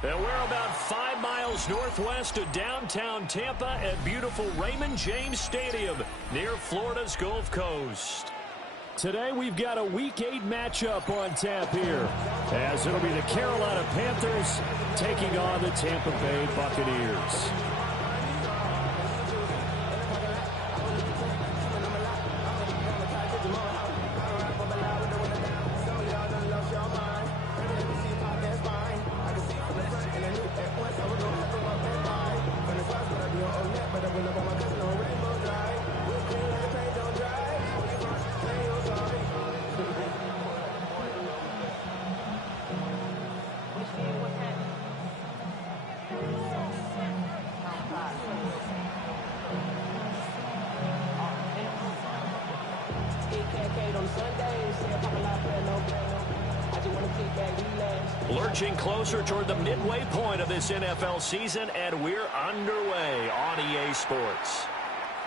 And we're about 5 miles northwest of downtown Tampa at beautiful Raymond James Stadium near Florida's Gulf Coast. Today we've got a Week 8 matchup on tap here, as it'll be the Carolina Panthers taking on the Tampa Bay Buccaneers. Lurching closer toward the midway point of this NFL season, and we're underway on EA Sports.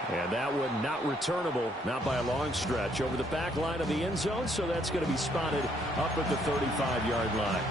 And that one not returnable, not by a long stretch, over the back line of the end zone, so that's going to be spotted up at the 35-yard line.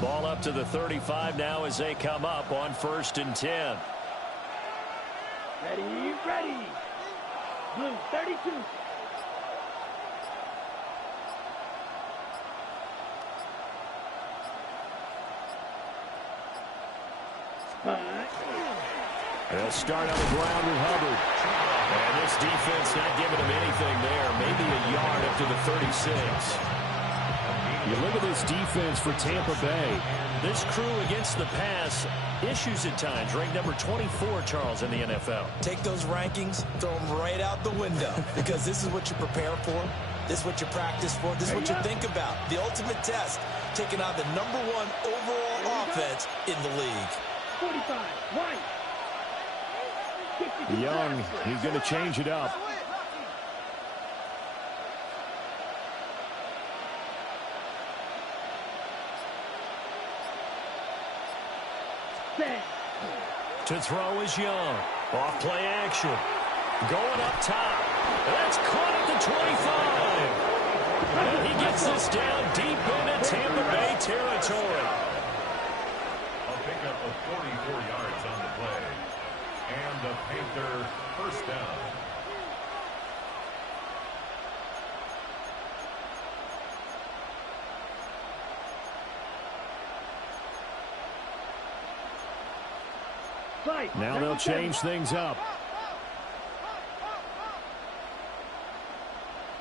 Ball up to the 35 now as they come up on 1st and 10. Ready. Blue, 32. They'll start on the ground with Hubbard. And this defense not giving him anything there. Maybe a yard up to the 36. You look at this defense for Tampa Bay. This crew against the pass, issues at times. Ranked number 24, Charles, in the NFL. Take those rankings, throw them right out the window. Because this is what you prepare for. This is what you practice for. This is what you think about. The ultimate test, taking on the #1 overall offense in the league. 45, white. Young, he's going to change it up. To throw is Young. Off play action. Going up top. That's caught at the 25. And he gets this down deep into Tampa Bay territory. A pickup of 44 yards on the play. And the Panthers first down. Now they'll change things up.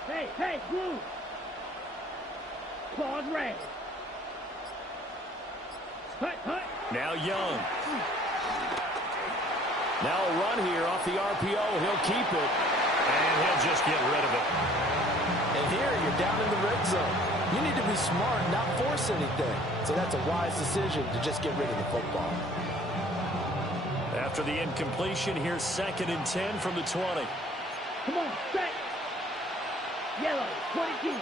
Hey, blue. Claws red. Hut. Now Young. Now a run here off the RPO. He'll keep it. And he'll just get rid of it. And here you're down in the red zone. You need to be smart, not force anything. So that's a wise decision to just get rid of the football. After the incompletion, here's 2nd and 10 from the 20. Come on, set. Yellow, 22.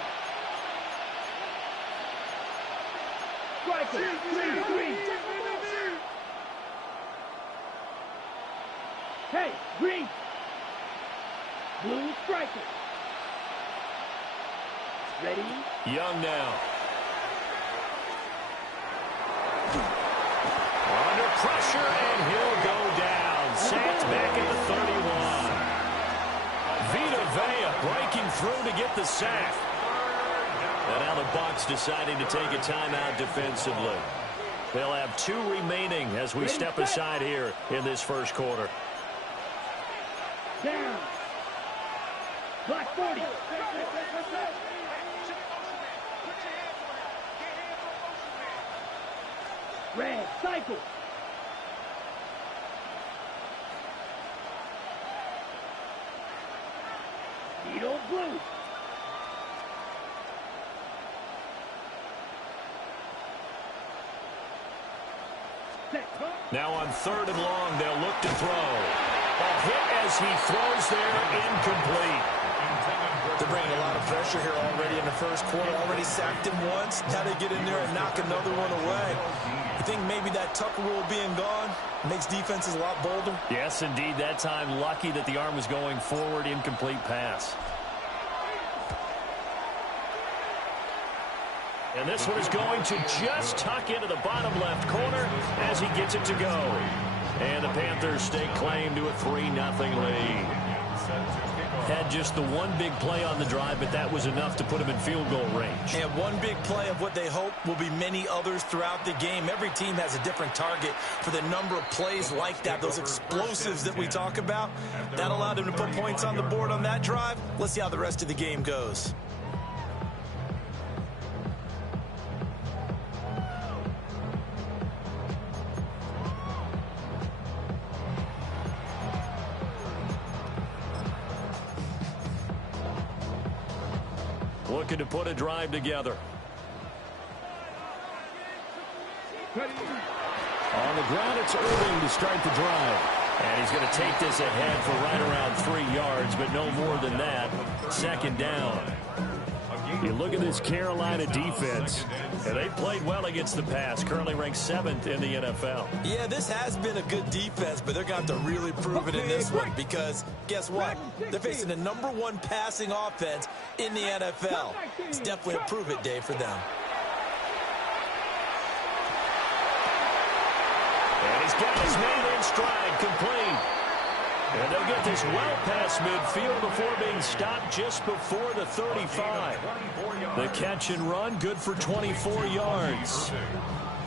Striker, green. Hey, green. Blue striker. Ready? Young now. Under pressure, and he'll go down. Sacked back at the 31. Vita Vea breaking through to get the sack. And now the Bucs deciding to take a timeout defensively. They'll have 2 remaining as we step aside here in this first quarter. Down. Black 40. Red, cycle. Needle blue. Set, Now on 3rd and long, they'll look to throw. A hit as he throws there, incomplete. They're bringing a lot of pressure here already in the first quarter. Already sacked him once. Now they get in there and knock another one away. You think maybe that Tucker rule being gone makes defenses a lot bolder? Yes, indeed. That time, lucky that the arm was going forward. Incomplete pass. And this one is going to just tuck into the bottom left corner as he gets it to go. And the Panthers stake claim to a 3-0 lead. Had just the one big play on the drive, but that was enough to put him in field goal range. And one big play of what they hope will be many others throughout the game. Every team has a different target for the number of plays like that, those explosives that we talk about. That allowed them to put points on the board on that drive. Let's see how the rest of the game goes. Looking to put a drive together. On the ground, it's Irving to start the drive. And he's going to take this ahead for right around 3 yards, but no more than that. 2nd down. You look at this Carolina defense, and they played well against the pass. Currently ranked 7th in the NFL. Yeah, this has been a good defense, but they're going to have to really prove it in this one because guess what? They're facing the #1 passing offense in the NFL. It's definitely a prove-it day for them. And he's got his man in stride, complete. And they'll get this well past midfield before being stopped just before the 35. The catch and run, good for 24 yards.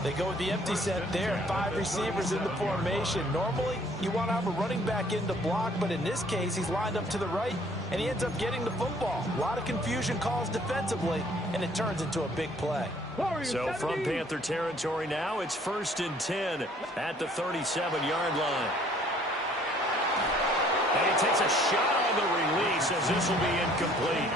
They go with the empty set there. 5 receivers in the formation. Normally, you want to have a running back in to block, but in this case, he's lined up to the right, and he ends up getting the football. A lot of confusion calls defensively, and it turns into a big play. So from Panther territory now, it's 1st and 10 at the 37-yard line. And he takes a shot on the release as this will be incomplete.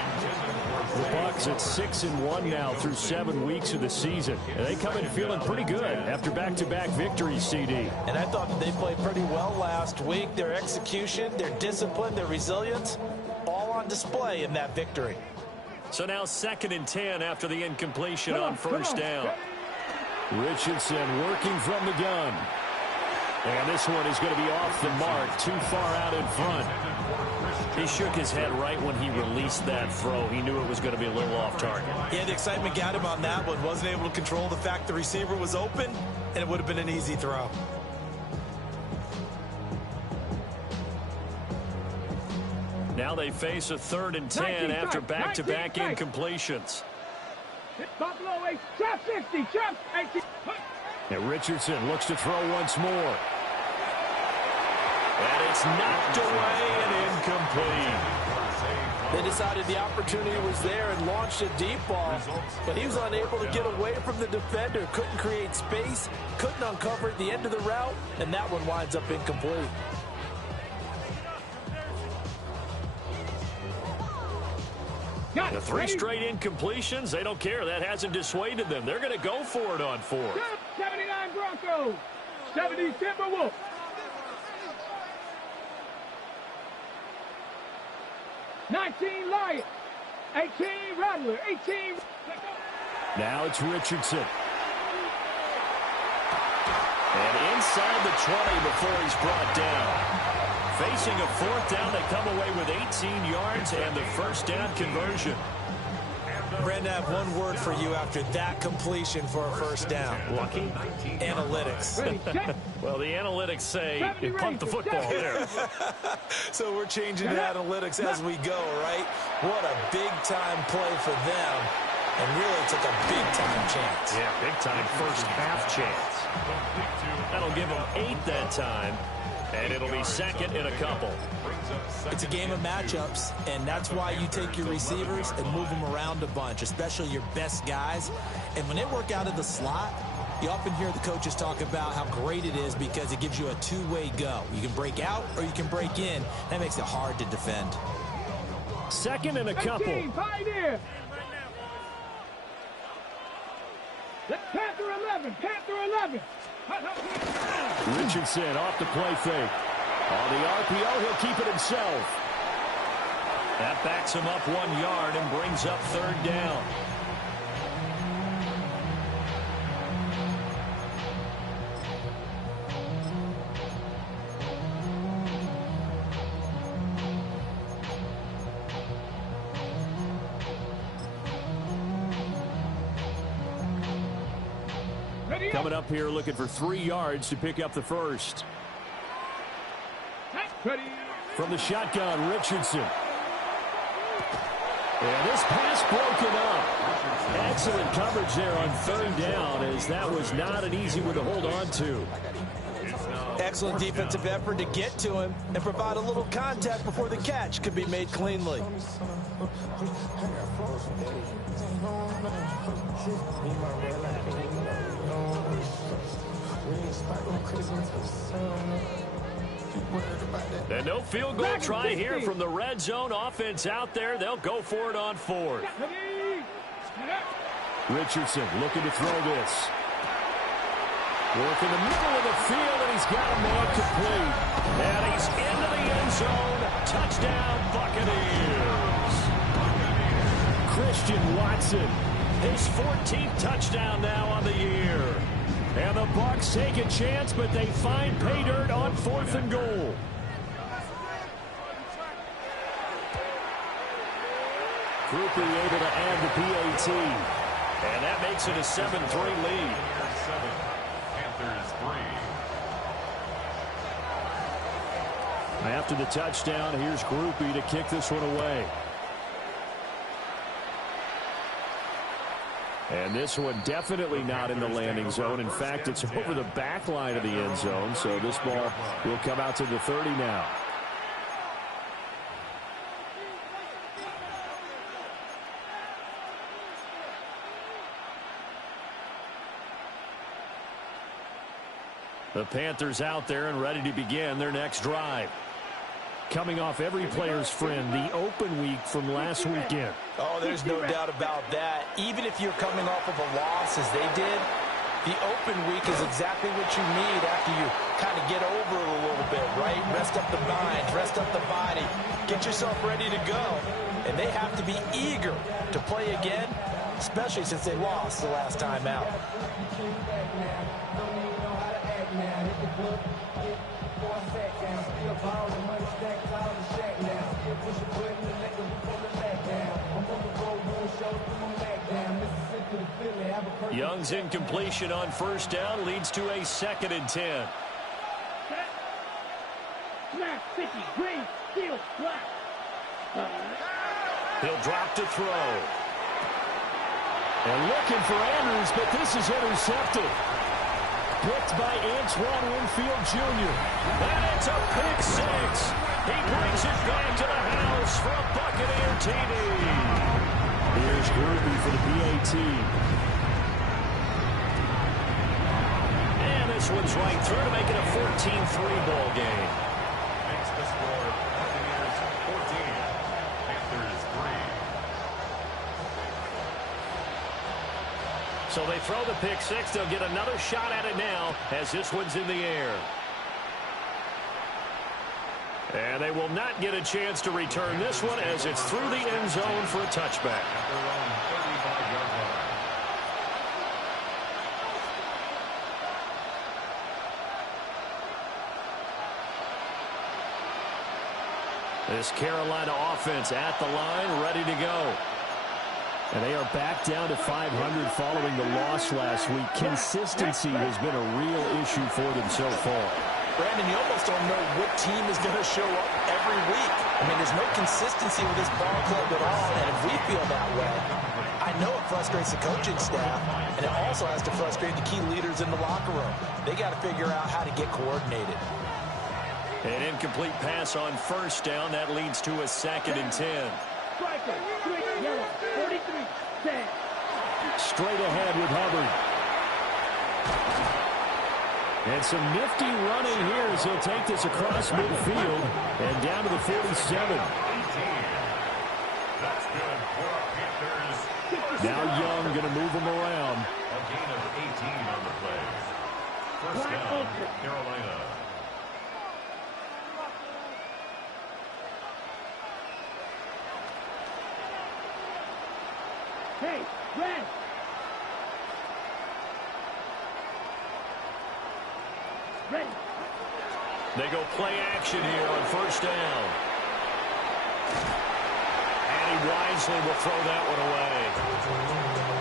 The Bucs at 6-1 now through 7 weeks of the season. And they come in feeling pretty good after back-to-back victories, CD. And I thought that they played pretty well last week. Their execution, their discipline, their resilience, all on display in that victory. So now 2nd and 10 after the incompletion on 1st down. Richardson working from the gun. And this one is going to be off the mark, too far out in front. He shook his head right when he released that throw. He knew it was going to be a little off target. Yeah, the excitement got him on that one. Wasn't able to control the fact the receiver was open, and it would have been an easy throw. Now they face a 3rd and 10 after back-to-back incompletions. Buffalo, trap 60, trap 80. And Richardson looks to throw once more. And it's knocked away and incomplete. They decided the opportunity was there and launched a deep ball, but he was unable to get away from the defender, couldn't create space, couldn't uncover at the end of the route, and that one winds up incomplete. The 3 straight incompletions, they don't care. That hasn't dissuaded them. They're going to go for it on 4th. 79 Broncos, 70 Timberwolves. 19 Lions, 18 Rattler, 18. Now it's Richardson. And inside the 20 before he's brought down. Facing a 4th down, they come away with 18 yards and the 1st down conversion. Brandon, I have one word for you after that completion for a 1st down. Lucky? Analytics. Well, the analytics say you pumped the football there. So we're changing to analytics as we go, right? What a big-time play for them. And really took a big-time chance. Yeah, big-time first half chance. That'll give them 8 that time. And it'll be 2nd and a couple. It's a game of matchups, and that's why you take your receivers and move them around a bunch, especially your best guys. And when they work out of the slot, you often hear the coaches talk about how great it is because it gives you a two-way go. You can break out or you can break in. That makes it hard to defend. 2nd and a couple. Pioneer. Panther 11, Panther 11. Richardson off the play fake. On the RPO, he'll keep it himself. That backs him up 1 yard and brings up third down. Coming up here looking for 3 yards to pick up the first. From the shotgun, Richardson. And this pass broken up. Excellent coverage there on third down, as that was not an easy one to hold on to. Excellent defensive effort to get to him and provide a little contact before the catch could be made cleanly. And no field goal try here from the red zone offense out there. They'll go for it on fourth. Richardson looking to throw this. Work in the middle of the field, and he's got a man complete. And he's into the end zone. Touchdown, Buccaneers. Christian Watson, his 14th touchdown now on the year. And the Bucs take a chance, but they find pay dirt on 4th and goal. Groupie able to add the PAT. And that makes it a 7-3 lead. 7, Panthers 3. After the touchdown, here's Groupie to kick this one away. And this one definitely not in the landing zone. In fact, it's over the back line of the end zone. So this ball will come out to the 30 now. The Panthers out there and ready to begin their next drive. Coming off every player's friend, the open week from last weekend. Oh, there's no doubt about that. Even if you're coming off of a loss as they did, the open week is exactly what you need after you kind of get over it a little bit, right? Rest up the mind, rest up the body, get yourself ready to go. And they have to be eager to play again, especially since they lost the last time out. Young's incompletion on first down leads to a 2nd and 10. Snap, sticky, green, steel, black. He'll drop to throw. And looking for Andrews, but this is intercepted. Picked by Antoine Winfield Jr. And it's a pick 6. He brings it back to the house for a Buccaneer TD. Here's Groupie for the PAT. And this one's right through to make it a 14-3 ball game. Makes the score Buccaneers 14, Panthers 3. So they throw the pick 6. They'll get another shot at it now as this one's in the air. And they will not get a chance to return this one as it's through the end zone for a touchback. At their own 35-yard line. This Carolina offense at the line, ready to go. And they are back down to 500 following the loss last week. Consistency has been a real issue for them so far. Brandon, you almost don't know what team is going to show up every week. I mean, there's no consistency with this ball club at all, and if we feel that way, I know it frustrates the coaching staff, and it also has to frustrate the key leaders in the locker room. They got to figure out how to get coordinated. An incomplete pass on first down. That leads to a 2nd and 10. Striker, straight yellow, 43, 10. Straight ahead with Hubbard. And some nifty running here as he'll take this across midfield and down to the 47. That's good for Panthers. Now Young going to move him around. A gain of 18 on the play. First down, Carolina. Hey, red. Ready. They go play action here on first down. And he wisely will throw that one away.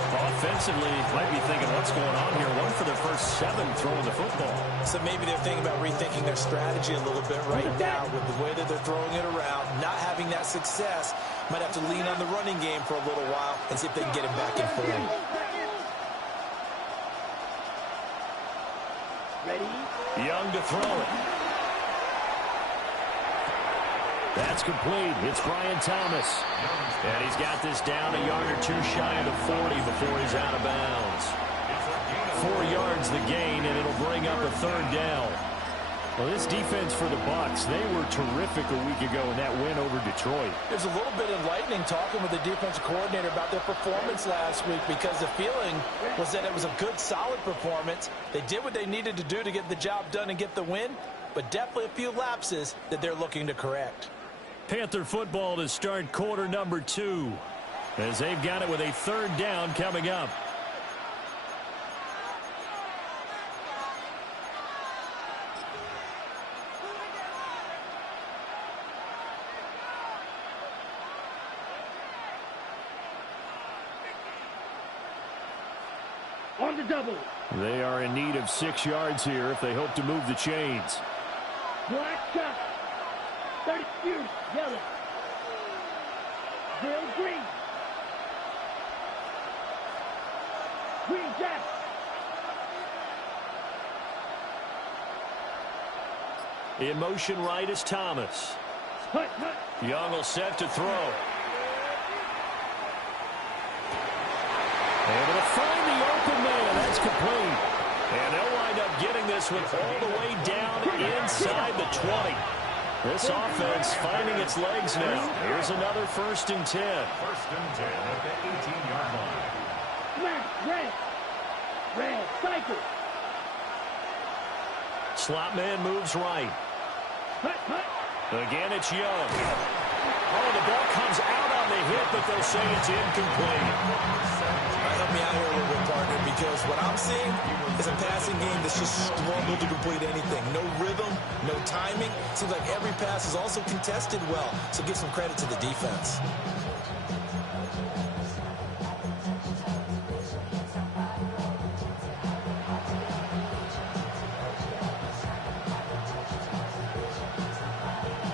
Offensively, might be thinking, what's going on here? One for their first 7 throwing the football. So maybe they're thinking about rethinking their strategy a little bit right now with the way that they're throwing it around, not having that success. Might have to lean on the running game for a little while and see if they can get him back in form. Ready. Young to throw it. That's complete. It's Brian Thomas. And he's got this down a yard or 2 shy of the 40 before he's out of bounds. 4 yards the gain, and it'll bring up a 3rd down. Well, this defense for the Bucs, they were terrific a week ago in that win over Detroit. There's a little bit enlightening talking with the defensive coordinator about their performance last week, because the feeling was that it was a good, solid performance. They did what they needed to do to get the job done and get the win, but definitely a few lapses that they're looking to correct. Panther football to start quarter number 2, as they've got it with a 3rd down coming up. On the double. They are in need of 6 yards here if they hope to move the chains. Black shot. 30 years. Yellow. Bill green. Green jack. In motion right is Thomas. Hut, hut. Young will set to throw. Able to find the open man. That's complete. And they'll wind up getting this one all the way down inside the 20. This offense finding its legs now. Here's another 1st and 10. 1st and 10 at the 18-yard line. Smash. Red. Red. Cycle. Slot man moves right. Hut, hut. Again, it's Young. Oh, the ball comes out on the hit, but they'll say it's incomplete. Help me out here a little bit, partner, because what I'm seeing is a passing game that's just struggled to complete anything. No rhythm, no timing. Seems like every pass is also contested well, so give some credit to the defense.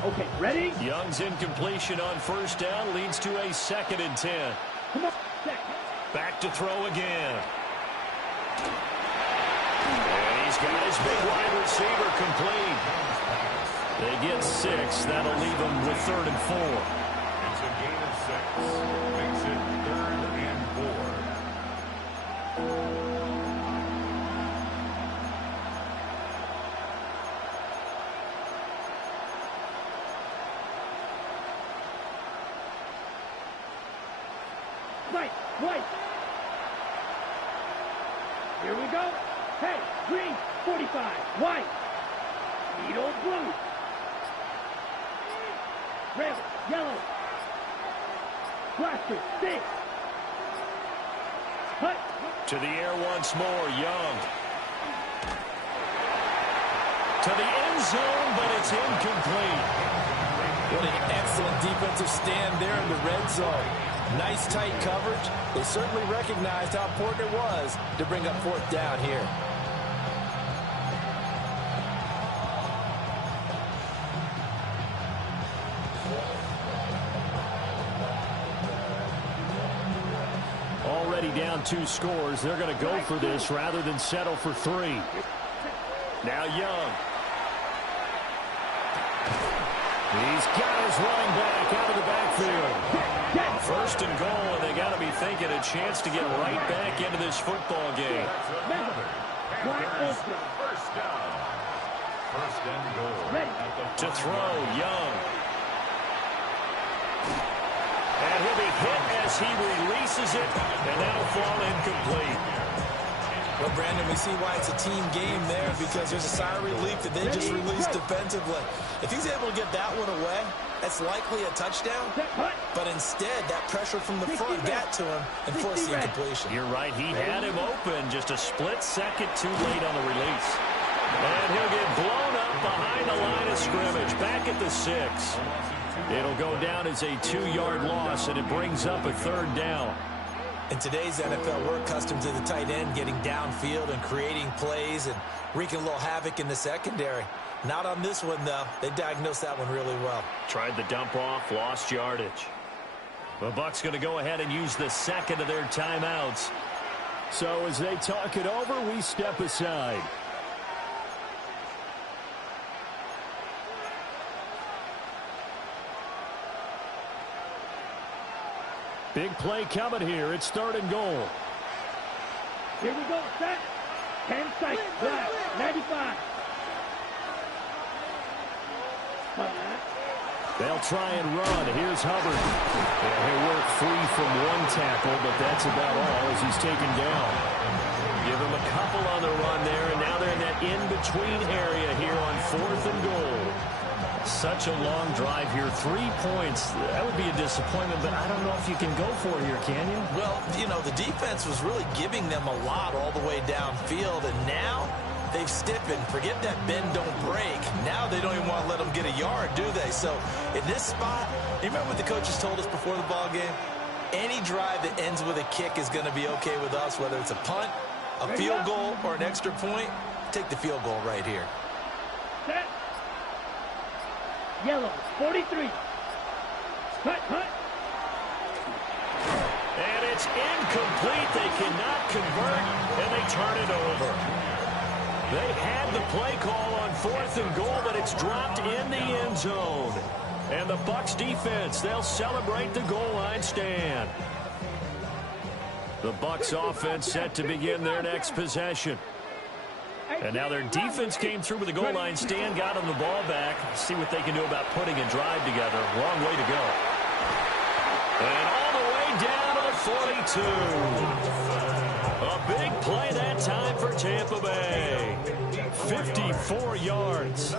Okay, ready? Young's incompletion on 1st down leads to a 2nd and 10. Come on. Second. Back to throw again. And he's got his big wide receiver complete. They get 6. That'll leave them with 3rd and 4. It's a gain of 6. Makes it 3rd and 4. Right. White. Here we go. Hey, green, 45. White. Needle blue. Red, yellow. Blaster, 6. Hut. To the air once more, Young. To the end zone, but it's incomplete. What an excellent defensive stand there in the red zone. Nice tight coverage. They certainly recognized how important it was to bring up 4th down here. Already down 2 scores. They're going to go for this rather than settle for 3. Now Young. He's got his running back out of the backfield. 1st and goal, and they got to be thinking a chance to get right back into this football game. First down. 1st and goal. To throw, Young. And he'll be hit as he releases it, and that'll fall incomplete. Well, Brandon, we see why it's a team game there because there's a sigh of relief that they just released defensively. If he's able to get that one away, that's likely a touchdown. But instead, that pressure from the front got to him and forced the incompletion. You're right. He had him open just a split second too late on the release. And he'll get blown up behind the line of scrimmage. Back at the 6. It'll go down as a 2-yard loss, and it brings up a 3rd down. In today's NFL, we're accustomed to the tight end getting downfield and creating plays and wreaking a little havoc in the secondary. Not on this one, though. They diagnosed that one really well. Tried the dump off, lost yardage. The Bucs going to go ahead and use the second of their timeouts. So as they talk it over, we step aside. Big play coming here. It's 3rd and goal. Here we go, set. 10 seconds. 95. They'll try and run. Here's Hubbard. And he'll work free from one tackle, but that's about all as he's taken down. Give him a couple on the run there, and now they're in that in-between area here on 4th and goal. Such a long drive here. 3 points. That would be a disappointment, but I don't know if you can go for it here, can you? Well, you know, the defense was really giving them a lot all the way downfield, and now they've stiffened. Forget that bend, don't break. Now they don't even want to let them get a yard, do they? So in this spot, you remember what the coaches told us before the ball game? Any drive that ends with a kick is going to be okay with us, whether it's a punt, a field goal, or an extra point. Take the field goal right here. Set. Yellow, 43. Cut. And it's incomplete. They cannot convert, and they turn it over. They had the play call on 4th and goal, but it's dropped in the end zone. And the Bucs defense, they'll celebrate the goal line stand. The Bucs offense set to begin their next possession. And now their defense came through with the goal line stand, got them the ball back. See what they can do about putting a drive together. Long way to go. And all the way down to 42. A big play that time for Tampa Bay. 54 yards.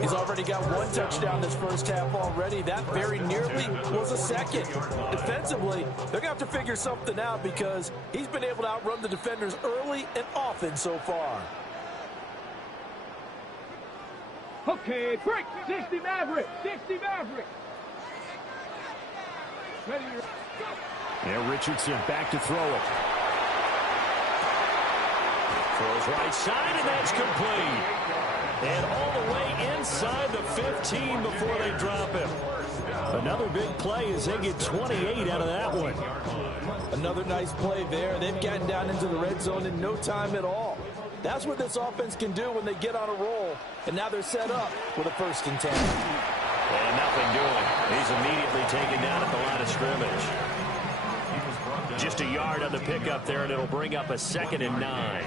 He's already got 1 touchdown this first half already. That very nearly was a second. Defensively, they're going to have to figure something out because he's been able to outrun the defenders early and often so far. Okay, break. 60 Maverick. 60 Maverick. Ready to go. Yeah, Richardson back to throw it. Throws right side, and that's complete. And all the way inside the 15 before they drop him. Another big play as they get 28 out of that one. Another nice play there. They've gotten down into the red zone in no time at all. That's what this offense can do when they get on a roll. And now they're set up with a 1st and 10. And nothing doing. He's immediately taken down at the line of scrimmage. Just a yard on the pickup there, and it'll bring up a 2nd and 9.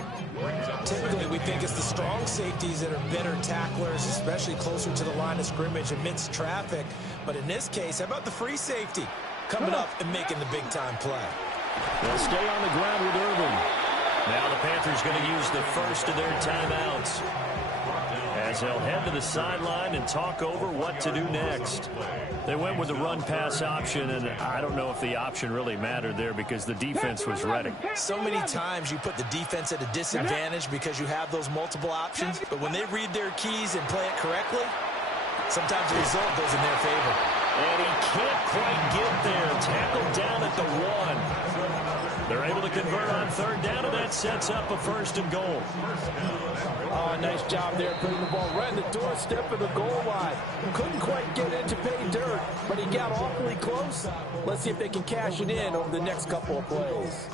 Typically, we think it's the strong safeties that are better tacklers, especially closer to the line of scrimmage amidst traffic. But in this case, how about the free safety coming up and making the big-time play? They'll stay on the ground with Irvin. Now the Panthers going to use the first of their timeouts as they'll head to the sideline and talk over what to do next. They went with the run-pass option, and I don't know if the option really mattered there because the defense was ready. So many times you put the defense at a disadvantage because you have those multiple options, but when they read their keys and play it correctly, sometimes the result goes in their favor. And he can't quite get there. Tackled down at the 1. They're able to convert on 3rd down, and that sets up a 1st and goal. Oh, nice job there putting the ball right in the doorstep of the goal line. Couldn't quite get in to pay dirt, but he got awfully close. Let's see if they can cash it in over the next couple of plays.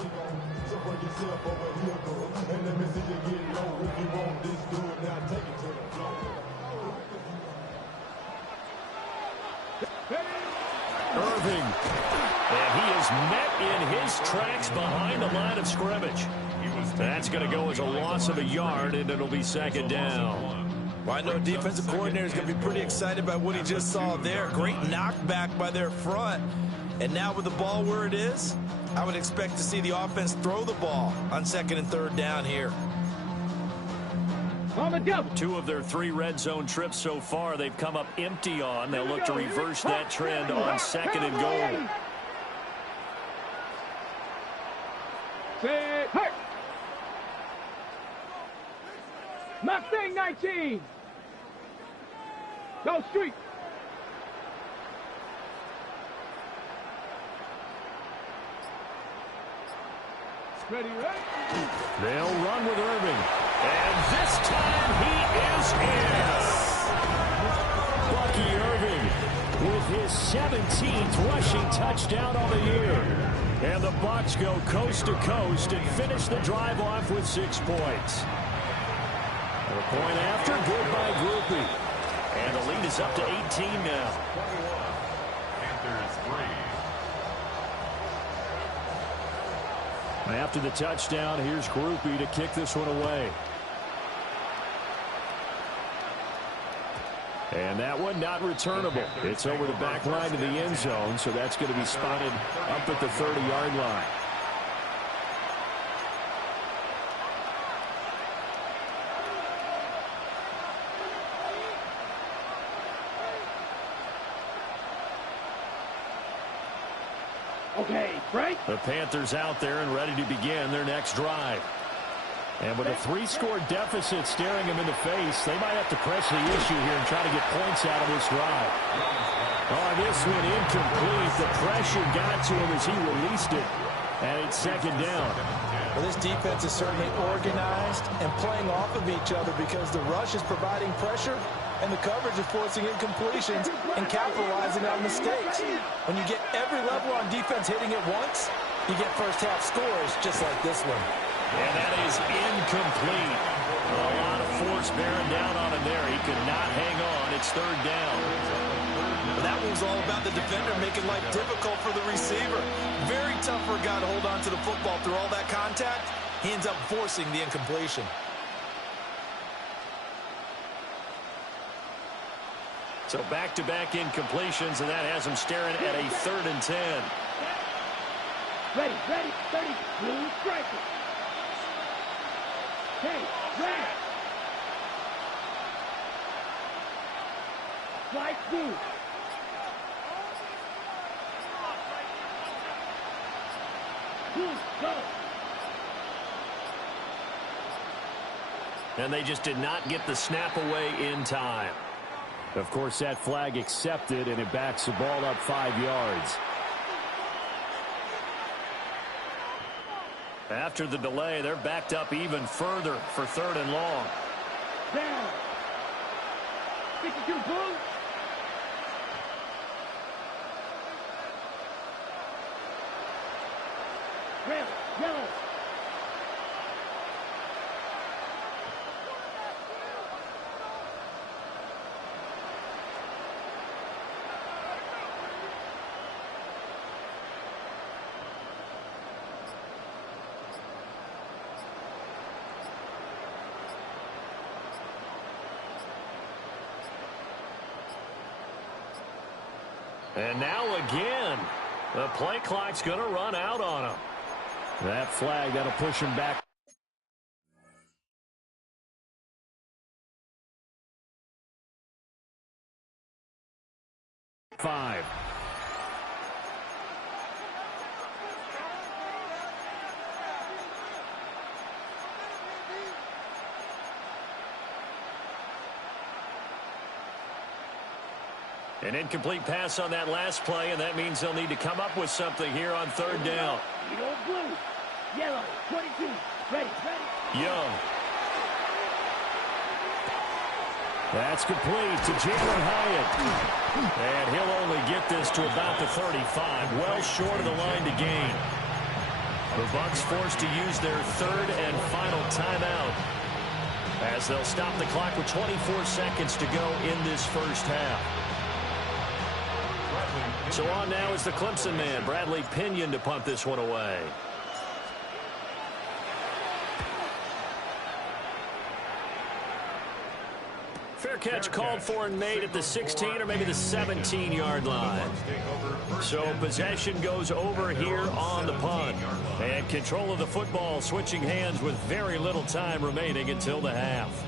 Irving. And he is met in his tracks behind the line of scrimmage. That's going to go as a loss of a yard, and it'll be 2nd down. Well, I know defensive coordinator is going to be pretty excited about what he just saw there. Great knockback by their front. And now with the ball where it is, I would expect to see the offense throw the ball on 2nd and 3rd down here. On the double. 2 of their 3 red zone trips so far they've come up empty on. They'll look to reverse that trend on 2nd and goal. Set, hurt. Mustang 19. Go street. Ready, right? They'll run with Irving. And this time he is in. Bucky Irving with his 17th rushing touchdown on the year. And the Bucs go coast to coast and finish the drive off with 6 points. A point after, good by Groupie. And the lead is up to 18 now. 21. Panthers 3. After the touchdown, here's Groupie to kick this one away. And that one not returnable. It's over the back line of the end zone, so that's going to be spotted up at the 30-yard line. Okay, Frank. The Panthers out there and ready to begin their next drive. And with a 3-score deficit staring them in the face, they might have to press the issue here and try to get points out of this drive. Oh, this one incomplete. The pressure got to him as he released it. And it's 2nd down. Well, this defense is certainly organized and playing off of each other because the rush is providing pressure and the coverage is forcing incompletions and capitalizing on mistakes. When you get every level on defense hitting it once, you get first-half scores just like this one. And that is incomplete. A lot of force bearing down on him there. He could not hang on. It's 3rd down. That one was all about the defender making life difficult for the receiver. Very tough for a guy to hold on to the football through all that contact. He ends up forcing the incompletion. So back-to-back incompletions, and that has him staring at a 3rd and 10. Ready, 30, blue striker. Hey, red. Slide blue. Blue, go. And they just did not get the snap away in time. Of course, that flag accepted, and it backs the ball up 5 yards. After the delay, they're backed up even further for 3rd and long. Down. 52 blue. Red, yellow. And now again, the play clock's going to run out on him. That flag, that'll push him back. Five. An incomplete pass on that last play, and that means they'll need to come up with something here on 3rd down. Blue, yellow, 22, ready. Young. That's complete to Jalen Hyatt. And he'll only get this to about the 35, well short of the line to gain. The Bucs forced to use their 3rd and final timeout as they'll stop the clock with 24 seconds to go in this first half. So on now is the Clemson man, Bradley Pinion, to punt this one away. Fair catch called for and made at the 16 or maybe the 17-yard line. So possession goes over here on the punt. And control of the football switching hands with very little time remaining until the half.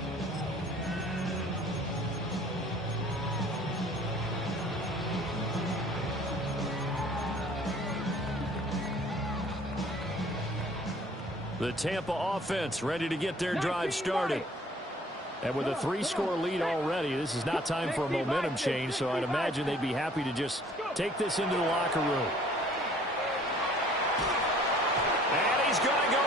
The Tampa offense ready to get their drive started. And with a 3-score lead already, this is not time for a momentum change, so I'd imagine they'd be happy to just take this into the locker room. And he's going to go